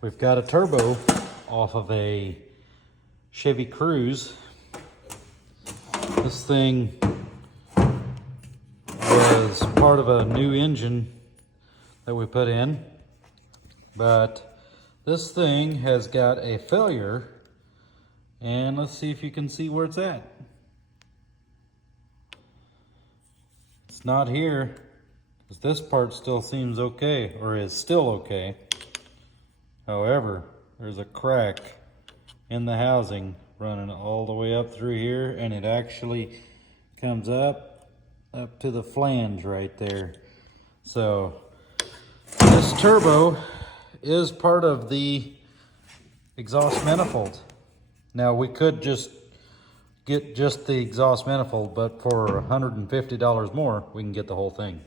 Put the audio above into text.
We've got a turbo off of a Chevy Cruze. This thing was part of a new engine that we put in, but this thing has got a failure, and let's see if you can see where it's at. It's not here, because this part still seems okay, or is still okay. However, there's a crack in the housing running all the way up through here, and it actually comes up to the flange right there. So this turbo is part of the exhaust manifold. Now we could just get just the exhaust manifold, but for $150 more, we can get the whole thing.